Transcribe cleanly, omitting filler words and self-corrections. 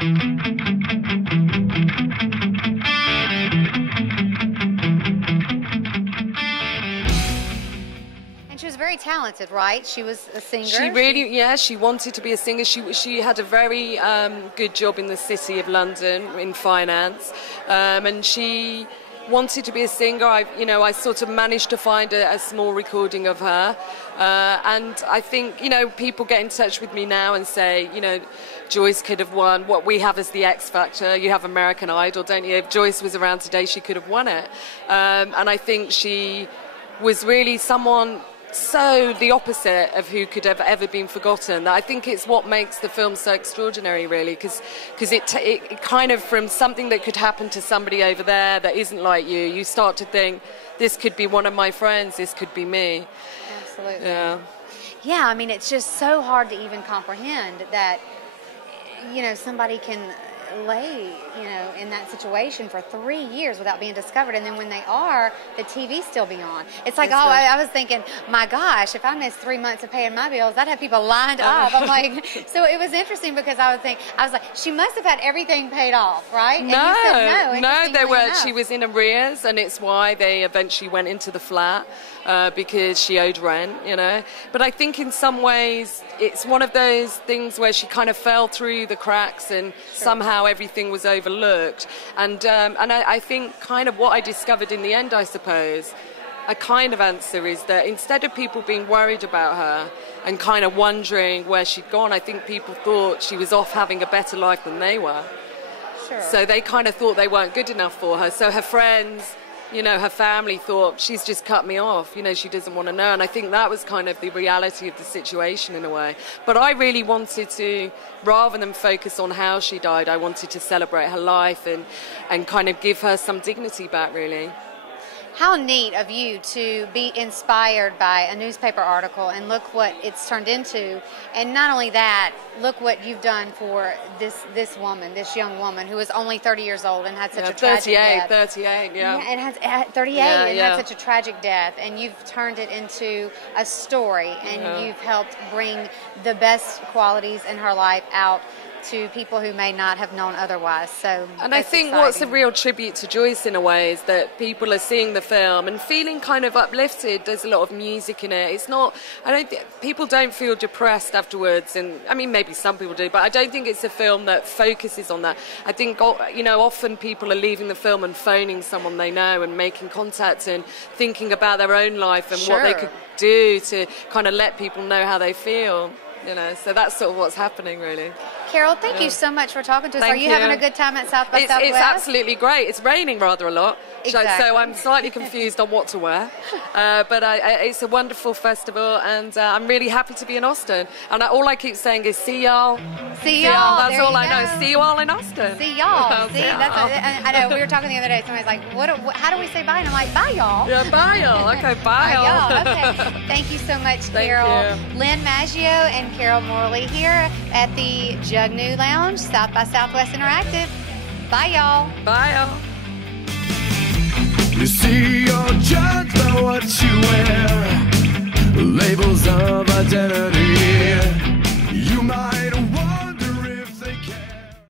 She was very talented, right? She was a singer. She really, yeah, she wanted to be a singer. She had a very good job in the City of London in finance, and she wanted to be a singer. I sort of managed to find a small recording of her, and I think, people get in touch with me now and say, Joyce could have won what we have as the X Factor. You have American Idol, don't you? If Joyce was around today, she could have won it, and I think she was really someone so the opposite of who could have ever been forgotten. I think it's what makes the film so extraordinary, really, because it kind of, from something that could happen to somebody over there that isn't like you start to think, this could be one of my friends, this could be me. Absolutely. Yeah, I mean, it's just so hard to even comprehend that, somebody can lay, in that situation for 3 years without being discovered, and then when they are, the TV's still be on. It's like, I was thinking, my gosh, if I missed 3 months of paying my bills, I'd have people lined up. I'm like, so it was interesting because I was like, she must have had everything paid off, right? And you said no, she was in arrears, and it's why they eventually went into the flat, because she owed rent, But I think in some ways, it's one of those things where she kind of fell through the cracks, and somehow everything was overlooked. And I think kind of what I discovered in the end, I suppose, a kind of answer is that instead of people being worried about her and kind of wondering where she'd gone, I think people thought she was off having a better life than they were. Sure. So they kind of thought they weren't good enough for her. So her friends, her family thought, she's just cut me off, she doesn't want to know. And I think that was kind of the reality of the situation in a way. But I really wanted to, rather than focus on how she died, I wanted to celebrate her life and kind of give her some dignity back, really. How neat of you to be inspired by a newspaper article and look what it's turned into. And not only that, look what you've done for this woman, this young woman who was only 30 years old and had such a tragic death. 38, yeah. And had 38 and had such a tragic death. And you've turned it into a story, and you've helped bring the best qualities in her life out to people who may not have known otherwise. And I think what's a real tribute to Joyce in a way is that people are seeing the film and feeling kind of uplifted. There's a lot of music in it. It's not, people don't feel depressed afterwards, and I mean maybe some people do, but I don't think it's a film that focuses on that. I think often people are leaving the film and phoning someone they know and making contact and thinking about their own life and what they could do to kind of let people know how they feel. So that's sort of what's happening, really. Carol, thank you so much for talking to us. Are you having a good time at South by Southwest? It's absolutely great. It's raining rather a lot, so I'm slightly confused on what to wear. But it's a wonderful festival, and I'm really happy to be in Austin. And all I keep saying is, see y'all. See y'all. That's all I know. See you all in Austin. See y'all. I know. We were talking the other day. Somebody's like, how do we say bye? And I'm like, bye, y'all. Yeah, bye, y'all. Okay, bye, y'all. Okay. Thank you so much, Carol. Lynn Maggio and Carol Morley here at the Jug New Lounge, South by Southwest Interactive. Bye, y'all. Bye, y'all. You see, you're judged by what you wear. Labels of identity.